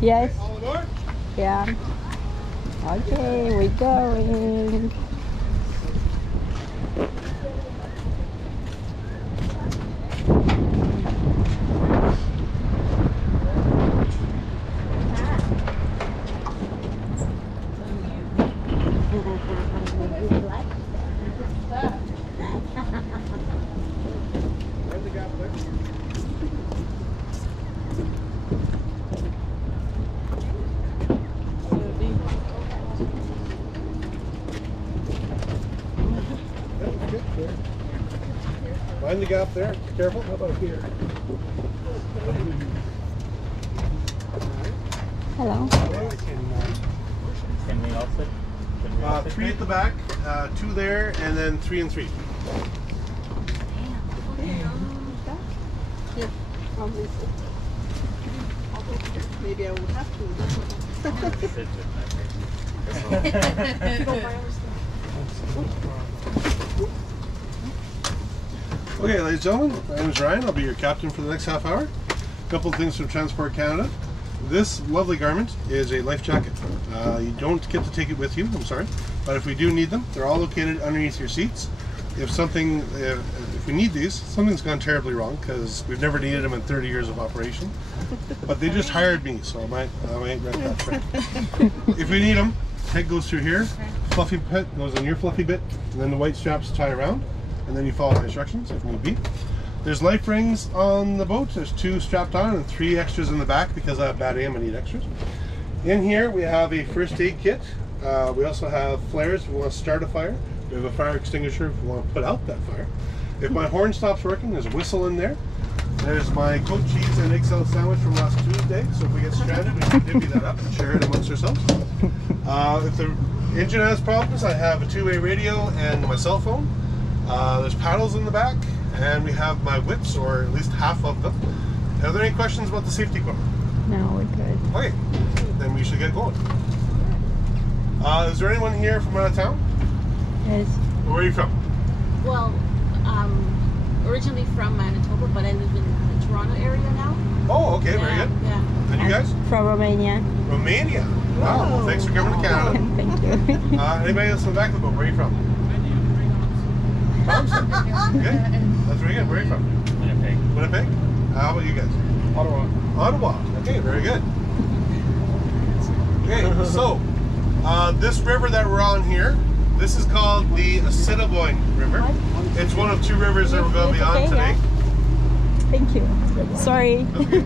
Yes. All aboard? Yeah. Okay, we're going. Where's the gap there? Find the gap there. Careful. How about here? Hello. Can we also? Three at the back, two there, and then 3 and 3. Maybe I would have to. Okay, ladies and gentlemen, my name is Ryan. I'll be your captain for the next half hour. A couple of things from Transport Canada. This lovely garment is a life jacket. You don't get to take it with you, I'm sorry, but if we do need them, they're all located underneath your seats. If we need these, something's gone terribly wrong because we've never needed them in 30 years of operation. But they just hired me, so I might rent that trick. If we need them, peg goes through here, fluffy bit goes in your fluffy bit, and then the white straps tie around, and then you follow my instructions if need be. There's life rings on the boat. There's 2 strapped on and 3 extras in the back because I have bad aim and need extras. In here we have a first aid kit. We also have flares if we want to start a fire. We have a fire extinguisher if we want to put out that fire. If my horn stops working, there's a whistle in there. There's my goat cheese and egg salad sandwich from last Tuesday, so if we get stranded, we can divvy that up and share it amongst ourselves. If the engine has problems, I have a 2-way radio and my cell phone. There's paddles in the back, and we have my whips, or at least half of them. Are there any questions about the safety equipment? No, we're good. Okay, then we should get going. Is there anyone here from out of town? Yes. Where are you from? Well, originally from Manitoba, but I live in the Toronto area now. Oh, okay, very good. Yeah. And you guys? From Romania. Romania. Wow, well, thanks for coming to Canada. Thank you. Anybody else in the back of the boat? Where are you from? Thompson. Good. That's very good. Where are you from? Winnipeg. Winnipeg? How about you guys? Ottawa. Ottawa. Okay, very good. Okay, so this river that we're on here, this is called the Assiniboine River. It's one of 2 rivers that we're going to be on today. Yeah. Thank you. Sorry. That's good.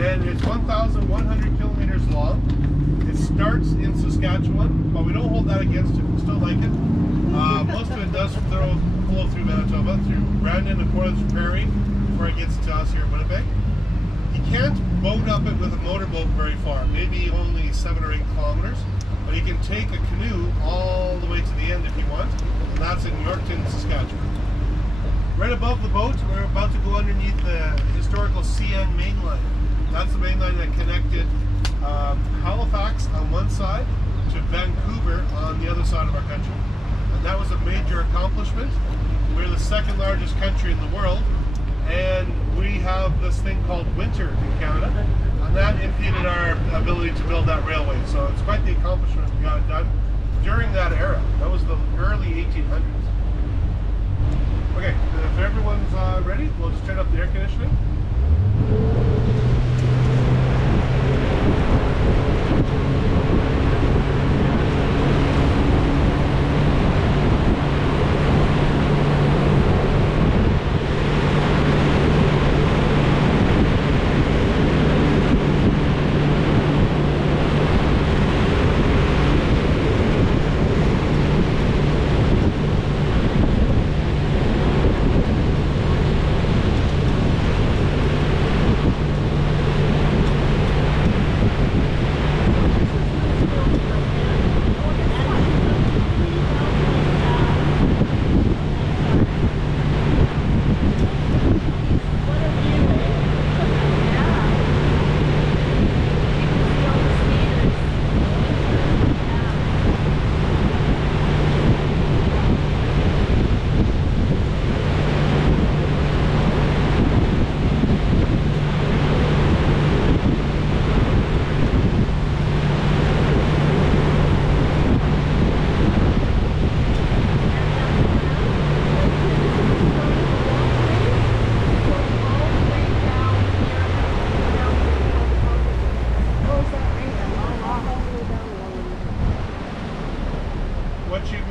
And it's 1,100 kilometers long. It starts in Saskatchewan, but we don't hold that against it. We still like it. Most of it does flow through Manitoba, through Brandon and Portage Prairie, before it gets to us here in Winnipeg. You can't boat up it with a motorboat very far, maybe only 7 or 8 kilometers, but you can take a canoe all the way to the end if you want, and that's in Yorkton, Saskatchewan. Right above the boat, we're about to go underneath the historical CN main line. That's the main line that connected Halifax on one side to Vancouver on the other side of our country. And that was a major accomplishment. We're the 2nd largest country in the world, and we have this thing called winter in Canada, and that impeded our ability to build that railway. So it's quite the accomplishment. We got it done during that era. That was the early 1800s. Okay, if everyone's ready, we'll just turn up the air conditioning.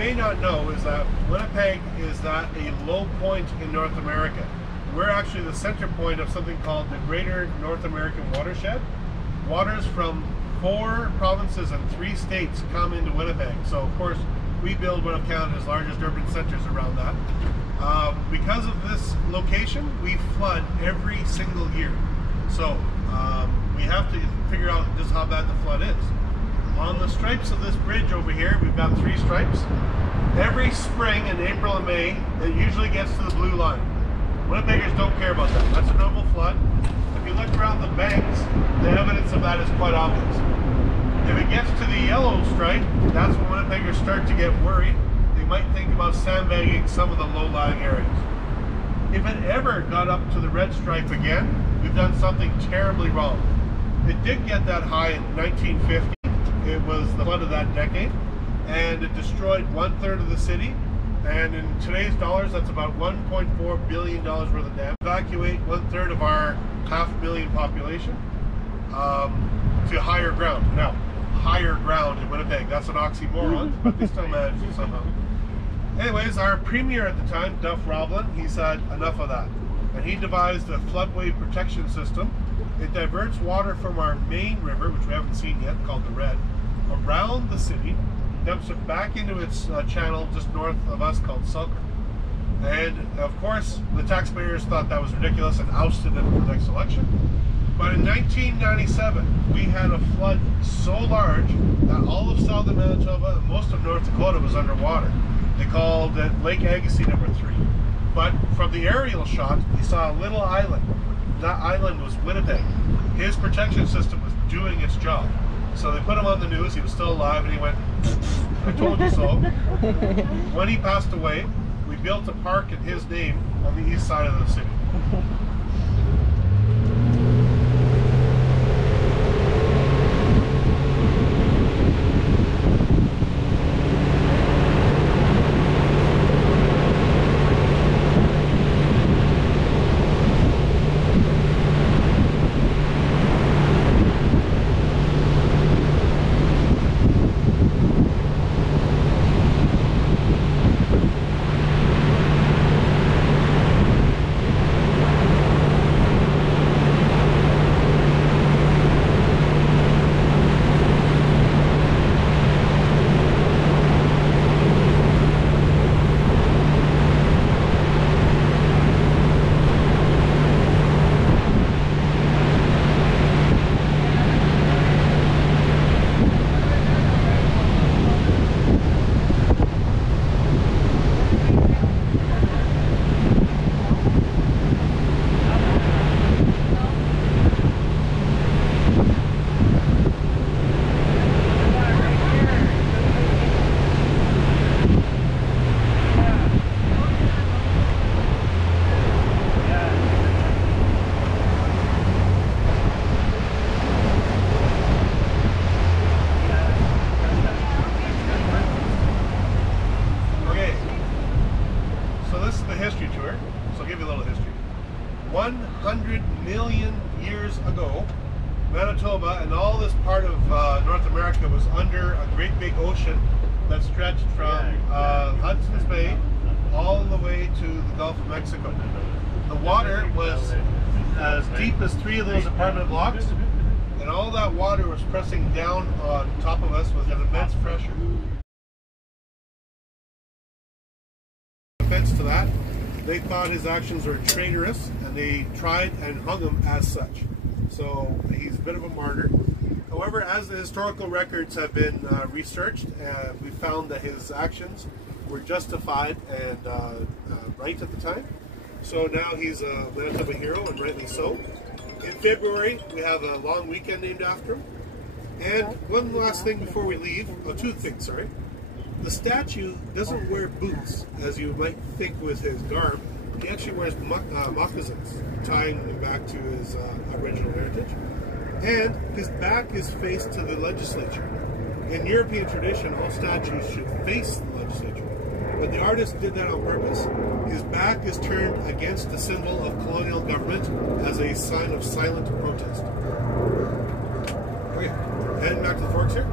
may not know is that Winnipeg is at a low point in North America. We're actually the center point of something called the Greater North American Watershed. Waters from 4 provinces and 3 states come into Winnipeg. So of course, we build one of Canada's largest urban centers around that. Because of this location, we flood every single year. So we have to figure out just how bad the flood is. On the stripes of this bridge over here, we've got 3 stripes. Every spring in April and May, it usually gets to the blue line. Winnipeggers don't care about that. That's a normal flood. If you look around the banks, the evidence of that is quite obvious. If it gets to the yellow stripe, that's when Winnipeggers start to get worried. They might think about sandbagging some of the low-lying areas. If it ever got up to the red stripe again, we've done something terribly wrong. It did get that high in 1950. It was the flood of that decade, and it destroyed 1/3 of the city. And in today's dollars, that's about $1.4 billion worth of damage. Evacuate 1/3 of our 500,000 population to higher ground. Now, higher ground in Winnipeg, that's an oxymoron, but they still managed it somehow. Anyways, our premier at the time, Duff Roblin, he said enough of that. And he devised a floodway protection system. It diverts water from our main river, which we haven't seen yet, called the Red, around the city, dumps it back into its channel just north of us called Selkirk. And of course, the taxpayers thought that was ridiculous and ousted it in the next election. But in 1997, we had a flood so large that all of southern Manitoba and most of North Dakota was underwater. They called it Lake Agassiz No. 3. But from the aerial shot, you saw a little island. That island was Winnipeg. His protection system was doing its job. So they put him on the news, he was still alive, and he went, I told you so. When he passed away, we built a park in his name on the east side of the city. History tour, so I'll give you a little history. 100 million years ago, Manitoba and all this part of North America was under a great big ocean that stretched from Hudson's Bay all the way to the Gulf of Mexico. The water was as deep as 3 of those apartment blocks, and all that water was pressing down on top of us with an immense pressure. Offense to that, they thought his actions were traitorous, and they tried and hung him as such. So he's a bit of a martyr. However, as the historical records have been researched, we found that his actions were justified and right at the time. So now he's a Manitoba hero, and rightly so. In February, we have a long weekend named after him. And one last thing before we leave, oh, 2 things, sorry. The statue doesn't wear boots, as you might think with his garb. He actually wears moccasins, tying him back to his original heritage. And his back is faced to the legislature. In European tradition, all statues should face the legislature. But the artist did that on purpose. His back is turned against the symbol of colonial government as a sign of silent protest. Okay, heading back to the Forks here.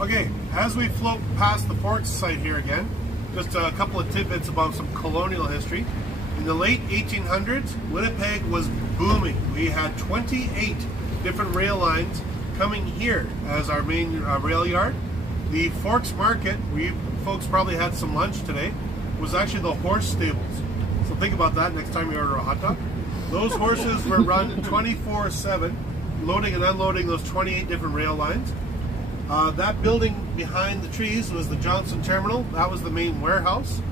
Okay, as we float past the Forks site here again, just a couple of tidbits about some colonial history. In the late 1800s, Winnipeg was booming. We had 28 different rail lines coming here as our main rail yard. The Forks Market, we folks probably had some lunch today, was actually the horse stables. So think about that next time you order a hot dog. Those horses were run 24/7, loading and unloading those 28 different rail lines. That building behind the trees was the Johnson Terminal. That was the main warehouse.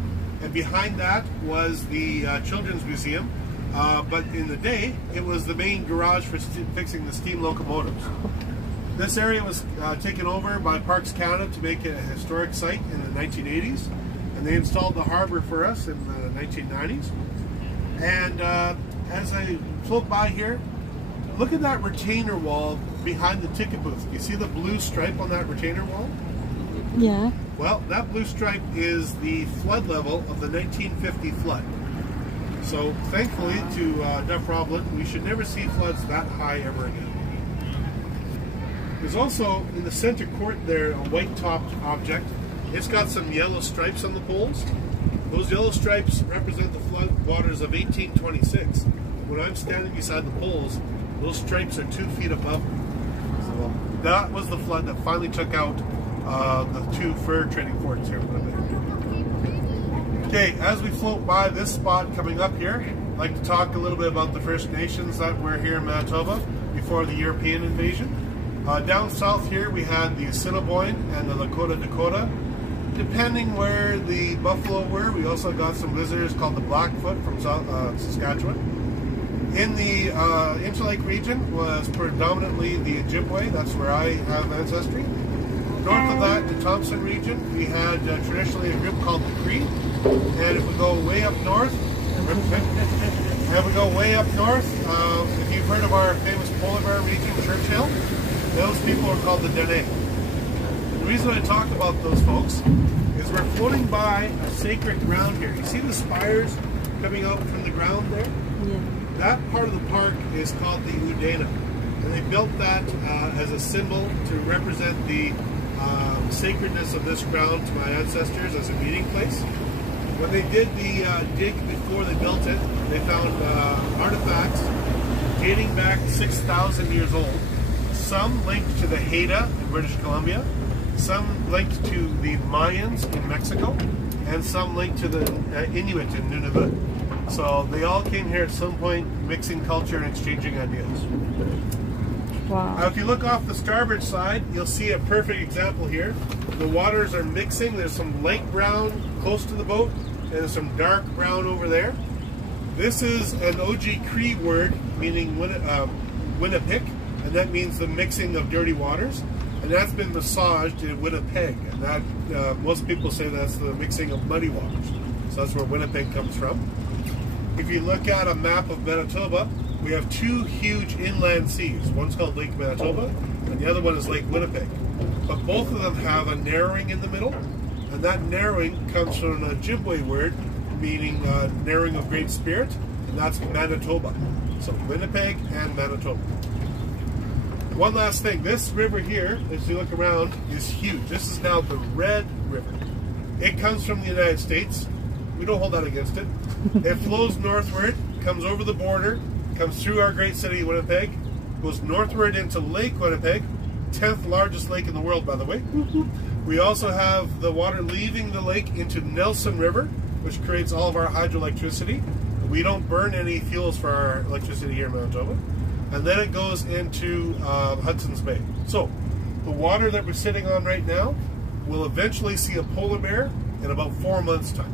And behind that was the Children's Museum. But in the day, it was the main garage for fixing the steam locomotives. This area was taken over by Parks Canada to make it a historic site in the 1980s. And they installed the harbor for us in the 1990s. And as I float by here, look at that retainer wall behind the ticket booth. You see the blue stripe on that retainer wall? Yeah. Well, that blue stripe is the flood level of the 1950 flood. So thankfully to Duff Roblin, we should never see floods that high ever again. There's also in the center court there a white-topped object. It's got some yellow stripes on the poles. Those yellow stripes represent the flood waters of 1826. When I'm standing beside the poles, those stripes are 2 feet above me. So that was the flood that finally took out the two fur trading forts here. Okay, as we float by this spot coming up here, I'd like to talk a little bit about the First Nations that were here in Manitoba before the European invasion. Down south here we had the Assiniboine and the Lakota. Depending where the buffalo were, we also got some visitors called the Blackfoot from Saskatchewan. In the Interlake region was predominantly the Ojibwe. That's where I have ancestry. North of that, the Thompson region, we had traditionally a group called the Cree. And if we go way up north, if you've heard of our famous polar bear region, Churchill, those people are called the Dene. The reason I talk about those folks is we're floating by a sacred ground here. You see the spires coming out from the ground there? Yeah. That part of the park is called the Udana. and they built that as a symbol to represent the sacredness of this ground to my ancestors as a meeting place. When they did the dig before they built it, they found artifacts dating back 6,000 years old. Some linked to the Haida in British Columbia, some linked to the Mayans in Mexico, and some linked to the Inuit in Nunavut. So they all came here at some point, mixing culture and exchanging ideas. Wow. Now, if you look off the starboard side, you'll see a perfect example here. The waters are mixing. There's some light brown close to the boat, and there's some dark brown over there. This is an OG Cree word meaning Winnipeg, and that means the mixing of dirty waters. And that's been massaged in Winnipeg, and that most people say that's the mixing of muddy waters. So that's where Winnipeg comes from. If you look at a map of Manitoba, we have two huge inland seas. One's called Lake Manitoba, and the other one is Lake Winnipeg. But both of them have a narrowing in the middle, and that narrowing comes from an Ojibwe word meaning narrowing of Great Spirit, and that's Manitoba. So Winnipeg and Manitoba. One last thing, this river here, as you look around, is huge. This is now the Red River. It comes from the United States. We don't hold that against it. It flows northward, comes over the border, comes through our great city, Winnipeg, goes northward into Lake Winnipeg, 10th largest lake in the world, by the way. We also have the water leaving the lake into Nelson River, which creates all of our hydroelectricity. We don't burn any fuels for our electricity here in Manitoba. And then it goes into Hudson's Bay. So, the water that we're sitting on right now will eventually see a polar bear in about 4 months' time.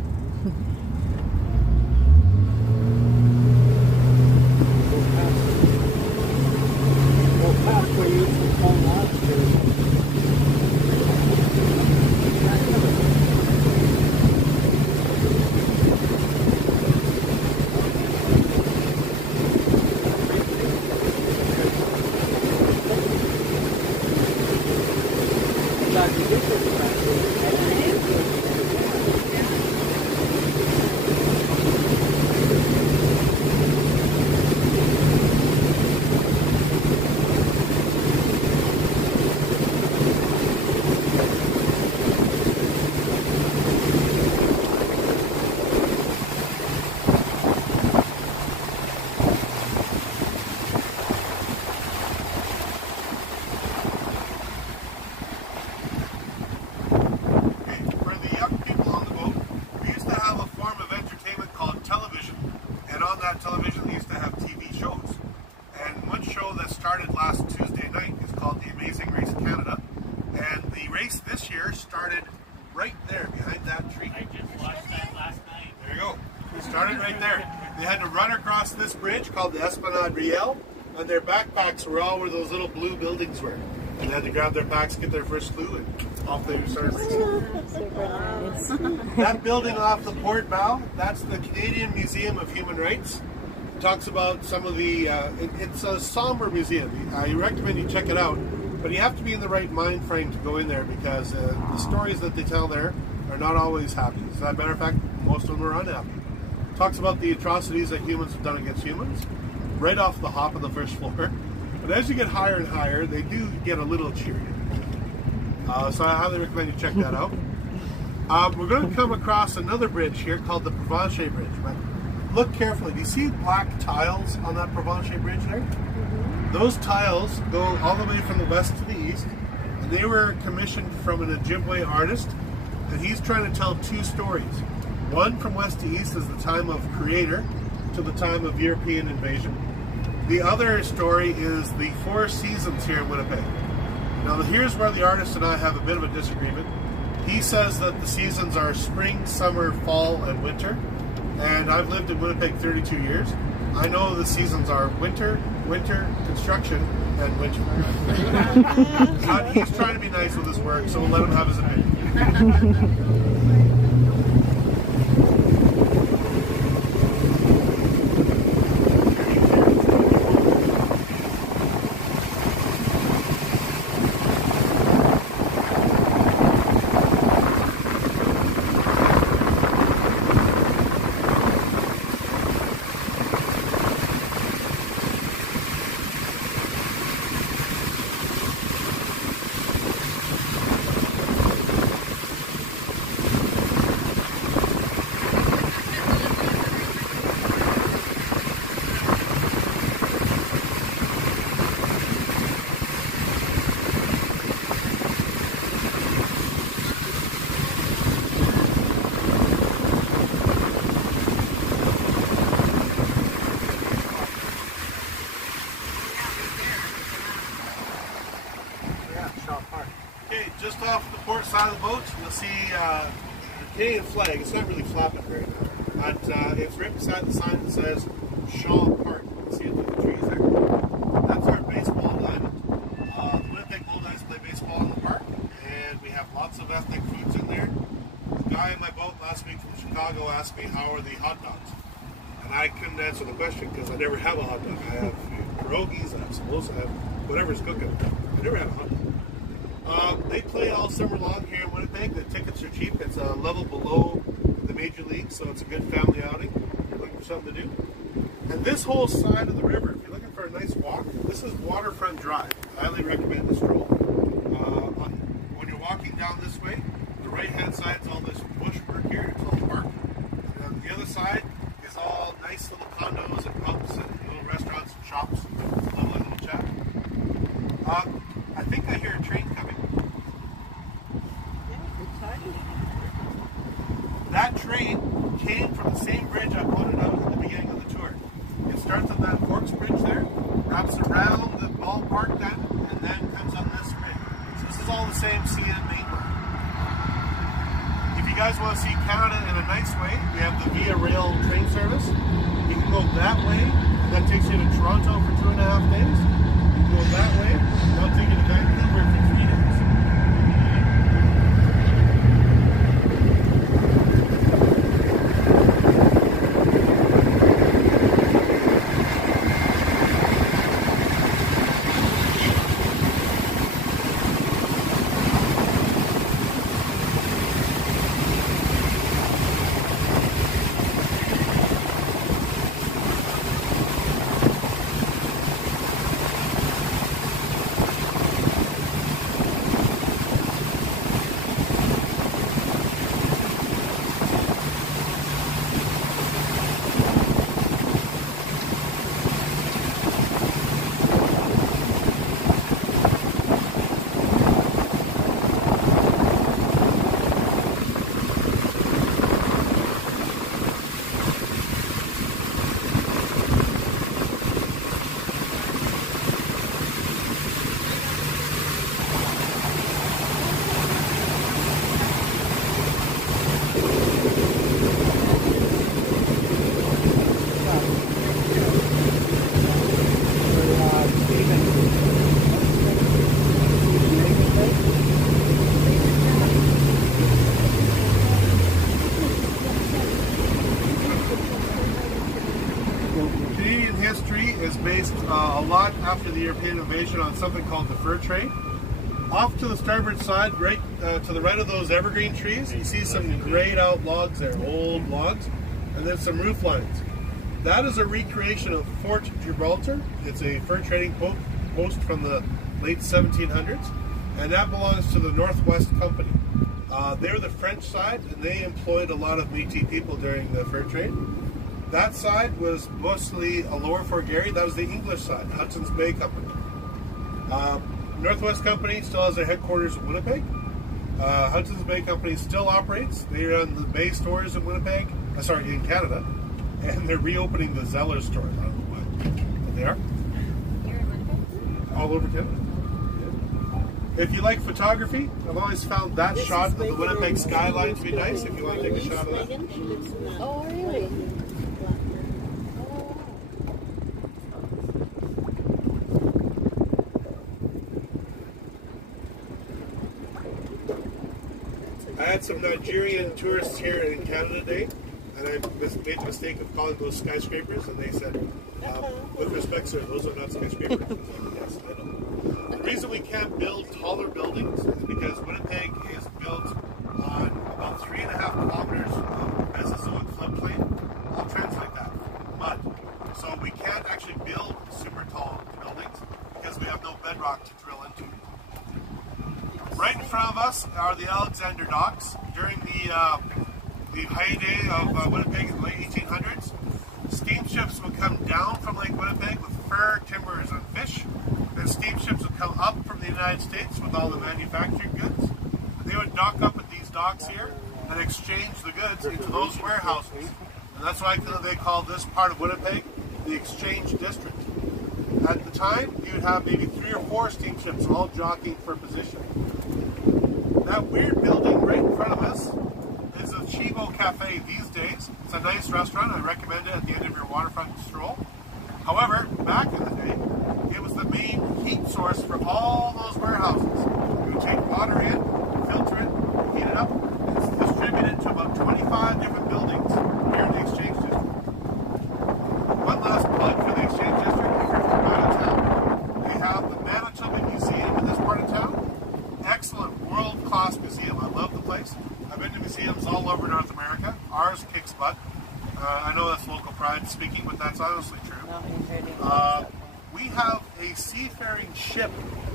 Television, they used to have TV shows, and one show that started last Tuesday night is called The Amazing Race Canada, and the race this year started right there behind that tree. I just watched that last night. There you go. It started right there. They had to run across this bridge called the Esplanade Riel, and their backpacks were all where those little blue buildings were. And they had to grab their packs, get their first clue, and off they started racing. Super nice. That building off the port bow, that's the Canadian Museum of Human Rights. It talks about some of the, it's a somber museum. I recommend you check it out, but you have to be in the right mind frame to go in there because the stories that they tell there are not always happy. As a matter of fact, most of them are unhappy. It talks about the atrocities that humans have done against humans, right off the hop on the first floor. But as you get higher and higher, they do get a little cheerier. So I highly recommend you check that out. We're going to come across another bridge here called the Provence Bridge. But look carefully. Do you see black tiles on that Provence Bridge there? Mm-hmm. Those tiles go all the way from the west to the east. And they were commissioned from an Ojibwe artist. And he's trying to tell two stories. One from west to east is the time of Creator to the time of European invasion. The other story is the 4 seasons here in Winnipeg. Now here's where the artist and I have a bit of a disagreement. He says that the seasons are spring, summer, fall, and winter. And I've lived in Winnipeg 32 years. I know the seasons are winter, winter, construction, and winter. He's trying to be nice with his work, so we'll let him have his opinion. Okay, just off the port side of the boat, you'll see the Canadian flag. It's not really flapping right now, but it's right beside the sign that says Shaw Park. You can see it through the trees there. That's our baseball diamond. The Winnipeg Bulldogs play baseball in the park, and we have lots of ethnic foods in there. The guy in my boat last week from Chicago asked me, how are the hot dogs? And I couldn't answer the question because I never have a hot dog. I have pierogies, I have samosas, I have whatever's cooking. I never had a hot dog. They play all summer long here in Winnipeg. The tickets are cheap. It's a level below the major leagues, so it's a good family outing if you're looking for something to do. And this whole side of the river, if you're looking for a nice walk, this is Waterfront Drive. I highly recommend the stroll. When you're walking down this way, the right-hand side is all this bush work here. It's all the park. And on the other side is all nice little condos and pubs and little restaurants and shops. It's a lovely little chat. I think I hear a train coming. That train came from the same bridge I pointed out at the beginning of the tour. It starts on that Forks Bridge there, wraps around the ballpark then, and then comes on this bridge. So this is all the same CN main line. If you guys want to see Canada in a nice way, we have the Via Rail train service. You can go that way, and that takes you to Toronto for 2.5 days. You can go that way, and that'll take you to Vancouver for 3 days. A lot after the European invasion on something called the fur trade. Off to the starboard side, right to the right of those evergreen trees, you see some grayed out logs there, old logs, and then some roof lines. That is a recreation of Fort Gibraltar. It's a fur trading post from the late 1700s, and that belongs to the Northwest Company. They're the French side, and they employed a lot of Métis people during the fur trade. That side was mostly a lower Fort Garry. That was the English side, Hudson's Bay Company. Northwest Company still has their headquarters in Winnipeg. Hudson's Bay Company still operates. They run the Bay stores in Winnipeg, in Canada, and they're reopening the Zeller stores. I don't know why, but they are. Here in Winnipeg? All over Canada. Yeah. If you like photography, I've always found that shot of the Winnipeg skyline to be nice. If you want to take a shot of that. Oh, really? I had some Nigerian tourists here in Canada today, and I made the mistake of calling those skyscrapers, and they said, with respect, sir, those are not skyscrapers. I was like, yes, I know. The reason we can't build taller buildings is because Winnipeg is built on about 3.5 kilometers of Mesozoic floodplain. I'll translate that. Mud. So we can't actually build super tall buildings because we have no bedrock to drill into. Right in front of us are the Alexander Docks. During the heyday of Winnipeg in the late 1800s, steamships would come down from Lake Winnipeg with fur, timbers, and fish. And steamships would come up from the United States with all the manufactured goods. And they would dock up at these docks here and exchange the goods into those warehouses. And that's why they call this part of Winnipeg the Exchange District. At the time, you'd have maybe 3 or 4 steamships all jockeying for position. That weird building right in front of us is a Chibo Cafe these days. It's a nice restaurant. I recommend it at the end of your waterfront stroll. However, back in the day, it was the main heat source for all those warehouses. You would take water in, filter it, heat it up, and it's distributed to about 25 different buildings here in the Exchange District. One last plug for the Exchange District. If you're from out of town, they have the Manitoba Museum in this part of town. Excellent, world-class museum. I love the place. I've been to museums all over North America. Ours kicks butt. I know that's local pride speaking, but that's honestly true. We have a seafaring ship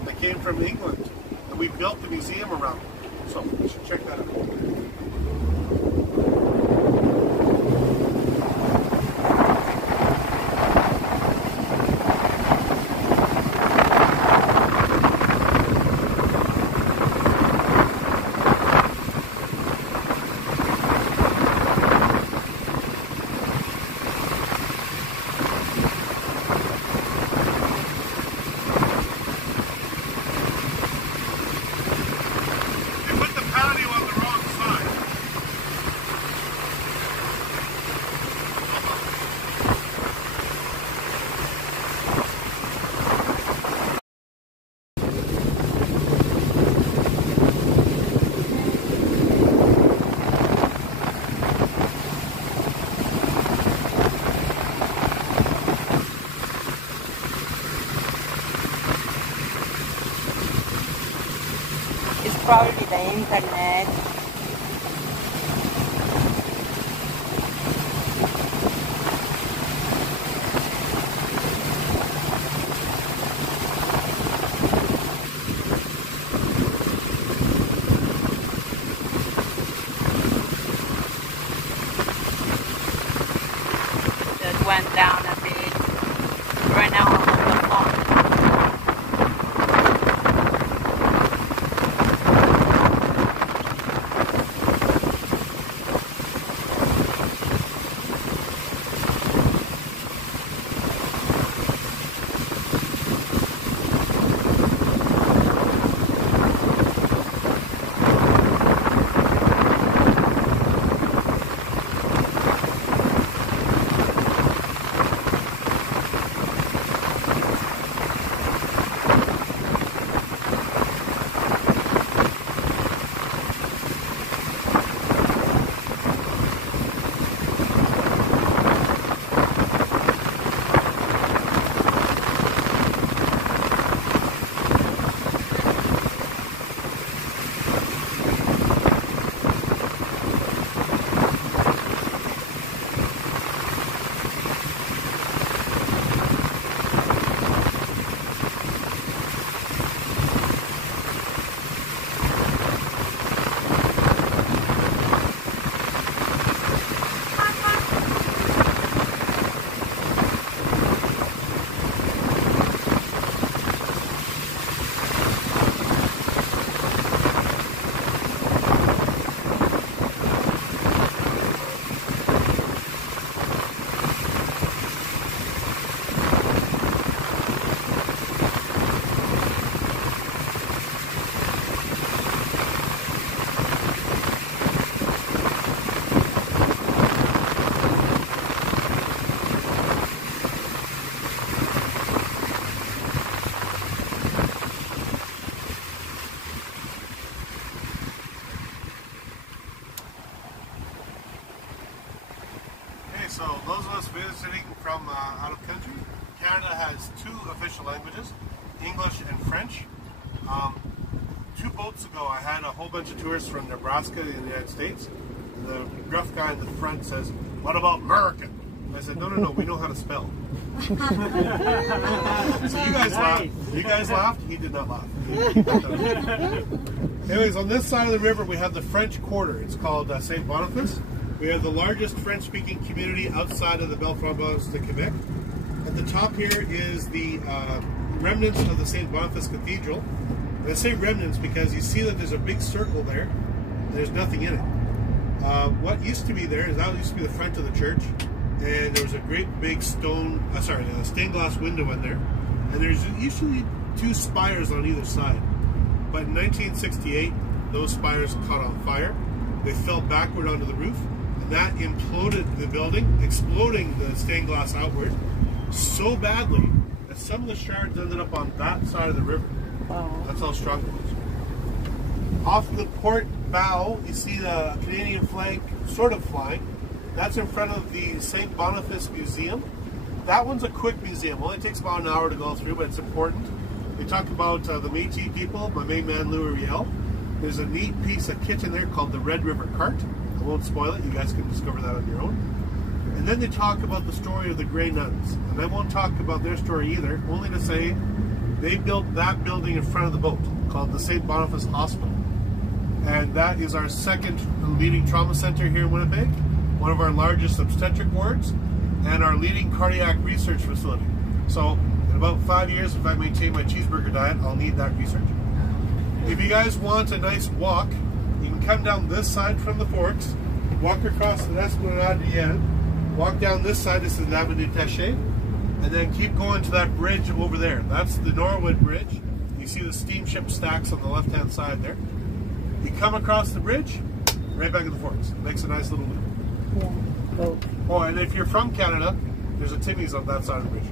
that came from England, and we built the museum around it. So you should check that out. Probably the internet. That went down a bit. Right now I'm on the phone. So those of us visiting from out of country, Canada has 2 official languages, English and French. 2 boats ago I had a whole bunch of tourists from Nebraska in the United States. The gruff guy in the front says, "What about American?" I said, no, we know how to spell. So you guys laughed. You guys laughed, he did not laugh. Anyways, on this side of the river we have the French Quarter. It's called St. Boniface. We have the largest French-speaking community outside of the Belfast to Quebec. At the top here is the remnants of the St. Boniface Cathedral. And I say remnants because you see that there's a big circle there. There's nothing in it. What used to be there is that used to be the front of the church, and there was a great big stained glass window in there. and there's usually 2 spires on either side. But in 1968, those spires caught on fire. They fell backward onto the roof, and that imploded the building, exploding the stained glass outward so badly that some of the shards ended up on that side of the river. Wow. That's how strong it was. Off the port bow, you see the Canadian flag sort of flying. That's in front of the St. Boniface Museum. That one's a quick museum. Only takes about an hour to go through, but it's important. They talk about the Métis people, my main man Louis Riel. There's a neat piece of kit in there called the Red River Cart. I won't spoil it, you guys can discover that on your own. And then they talk about the story of the Grey Nuns. And I won't talk about their story either, only to say they built that building in front of the boat called the St. Boniface Hospital. And that is our second leading trauma center here in Winnipeg, one of our largest obstetric wards, and our leading cardiac research facility. So in about 5 years, if I maintain my cheeseburger diet, I'll need that research. If you guys want a nice walk, you can come down this side from the Forks, walk across the Esplanade d'Yenne, walk down this side, this is l'Avenue Taché, and then keep going to that bridge over there. That's the Norwood Bridge. You see the steamship stacks on the left-hand side there. You come across the bridge, right back at the Forks. It makes a nice little loop. Yeah. Go. Oh, and if you're from Canada, there's a Timmy's on that side of the bridge.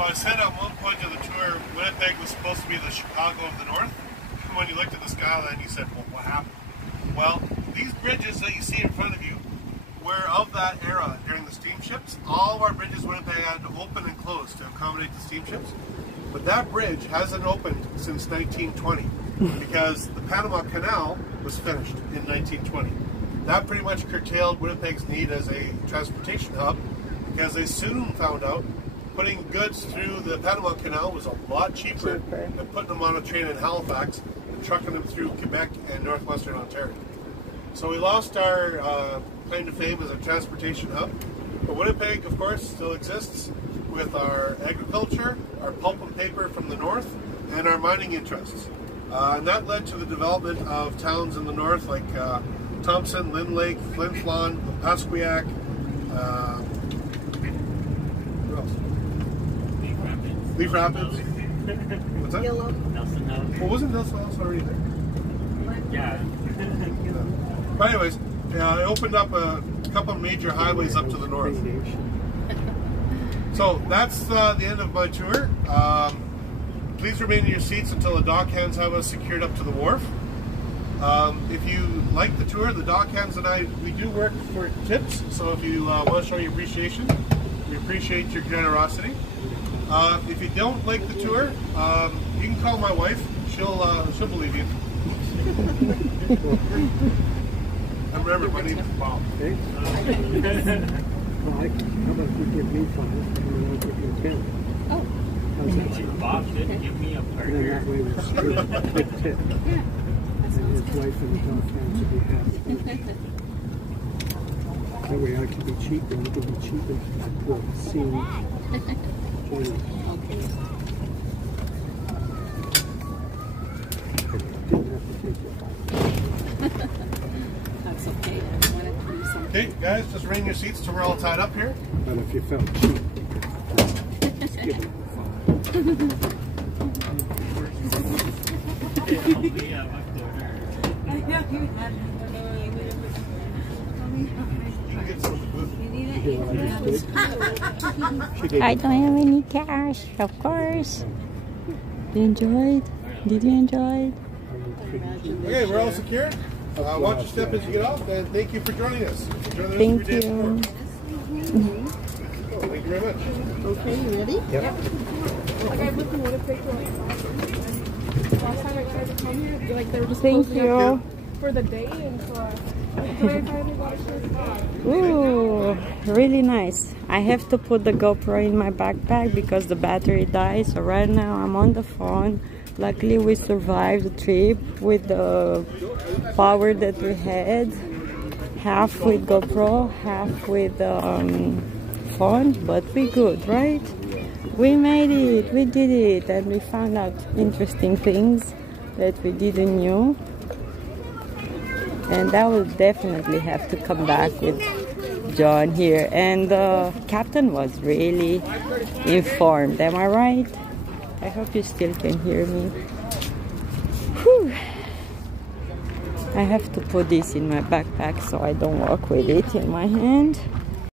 So I said at one point of the tour, Winnipeg was supposed to be the Chicago of the North. And when you looked at the skyline, you said, well, what happened? Well, these bridges that you see in front of you were of that era during the steamships. All of our bridges Winnipeg had to open and close to accommodate the steamships. But that bridge hasn't opened since 1920 because the Panama Canal was finished in 1920. That pretty much curtailed Winnipeg's need as a transportation hub because they soon found out putting goods through the Panama Canal was a lot cheaper than putting them on a train in Halifax and trucking them through Quebec and northwestern Ontario. So we lost our claim to fame as a transportation hub. But Winnipeg, of course, still exists with our agriculture, our pulp and paper from the north, and our mining interests. And that led to the development of towns in the north like Thompson, Lynn Lake, Flin Flon, Pasquiac, what else? Leaf Rapids. What's that? Yellow. Nelson House. Well, wasn't Nelson House already there? Yeah. But anyways, it opened up a couple of major highways up to the north. So that's the end of my tour. Please remain in your seats until the dock hands have us secured up to the wharf. If you like the tour, the dock hands and I, we do work for tips. So if you want to show your appreciation, we appreciate your generosity. If you don't like the tour, you can call my wife. She'll believe you. And remember, my name is Bob. Okay. Well, how about you give me 5 and then I'll give you 10? Oh. How's that sound? Bob should give me a And then partner. that way we'll split big tip. Yeah. And his wife and the dog fans will be happy. That way I can be cheap and you can be cheap and we'll see you. Join us. Okay. Didn't have to take your 5. That's okay. I wanted to do something. Okay, guys, just ring your seats till we're all tied up here. But if you felt cheap, just give it a 5. Yeah, I know you had get some of the food. I don't have any cash, of course. You enjoyed? Did you enjoy it? Okay, we're all secure. Watch your step as you get off, and thank you for joining us. Enjoy the rest Thank of your day. you. Thank you very much. Okay, you ready? Yep. Like I lived in Winnipeg for like last time I tried to come here, like they were just Thank closing you. up for the day, and so I finally got a chance. Ooh, really nice. I have to put the GoPro in my backpack because the battery died. So right now I'm on the phone. Luckily we survived the trip with the power that we had. Half with GoPro, half with phone, but we good, right? We made it, we did it, and we found out interesting things that we didn't know. And I will definitely have to come back with John here. And the captain was really informed, am I right? I hope you still can hear me. Whew. I have to put this in my backpack so I don't walk with it in my hand.